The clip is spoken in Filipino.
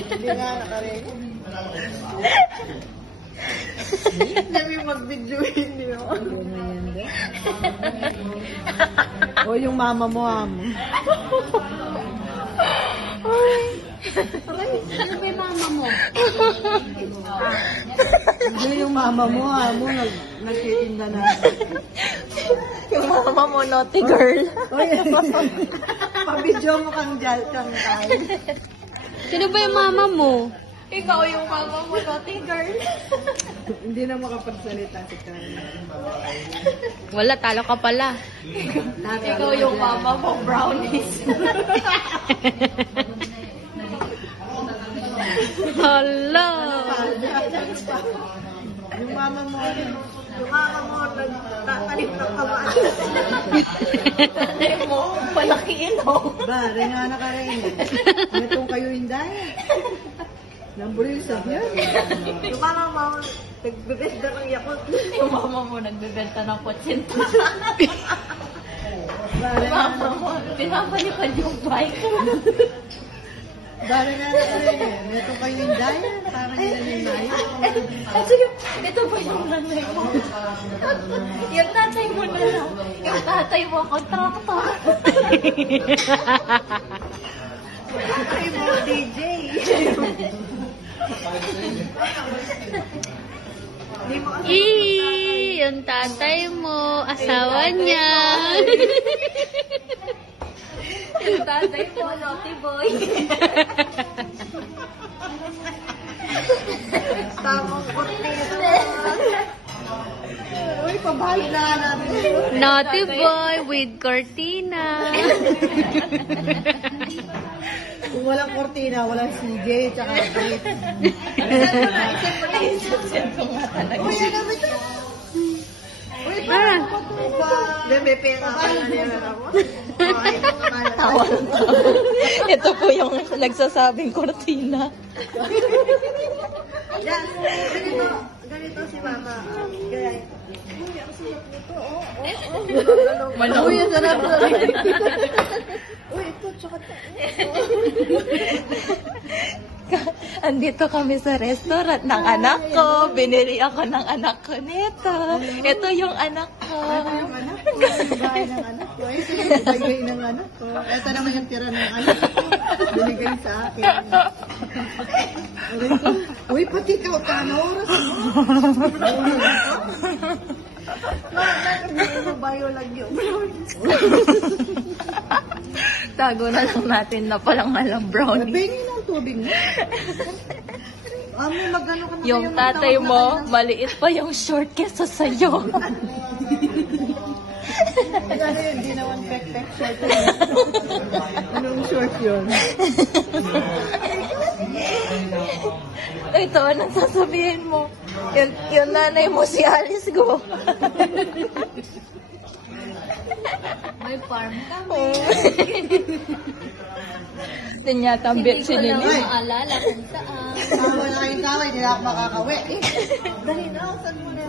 Hindi nga nakarin. Dami mag-video, hindi mo. O yung mama mo, amo. Ano ba yung mama mo? Hindi yung mama mo, amo, nagtitinda na. Yung mama mo, naughty girl. Pa-video mo kang jal, kang kain. Sino ba yung mama mo? Ikaw yung mama mo, naughty girl. Hindi na makapagsalita si Karen. Wala, talo ka pala. Ikaw yung mama mo, brownies. Hala! Yung mama mo, nagtatalit ng kamaan. Tatay mo, palaki ilong. Ba, rin ka rin. Itong kayo hindi. Nambuli sa biyan. Yung mama mo, nagbibenta ng Yakult. Yung mama mo, nagbebenta ng kotsinta. Ba, Yung mama mo, pinapalipad yung bike. Bari nga na rin. Ito kayo hindi. Parang nilalinay. Sige, ito ba yung nanay mo? Yung tatay mo na lang. Yung tatay mo, kontraktor. Tatay mo, DJ. Yung tatay mo, asawa niya. Yung tatay mo, naughty boy. Tamang kortina. Uy, pabalik na nga namin. Naughty boy with cortina. Kung walang kortina, walang CJ, tsaka kahit. Uy, ano ba ito? Uy, parang may pera ka na nila ako. Tawa ng tawa. Ito po yung nagsasabing cortina. Yan, ganito si mama. Kaya, uy, ang sarap nito, Manok. Uy, ang sarap na. Uy, ito, tsaka ito. Andito kami sa restaurant ng anak ko. Binili ako ng anak ko nito. Ito yung anak ko. Ito yung anak ko, yung bahay ng anak ko. Ito yung bagay ng anak ko. Ito naman yung tira ng anak ko. Binigay sa akin. Uy, pati ikaw, tama oras mo. Ano ba yung lagyo? Tago na lang natin na palang alam brownie. Nabingin ng tubig mo. Magano ka na Yung kayo, tatay magtawag na mo, kayo ng- maliit pa yung short kesa sa'yo. Ano yun, di naman pek-pek short yun. Anong short yun? Ito, anong sasabihin mo? Yung nanay mo si Alice Go. May farm kami. Tinyatambit si Nini. Hindi ko lang maalala kung saan. Tawa na kayong tawa, hindi na ako makakawi. Dali na, saan mo na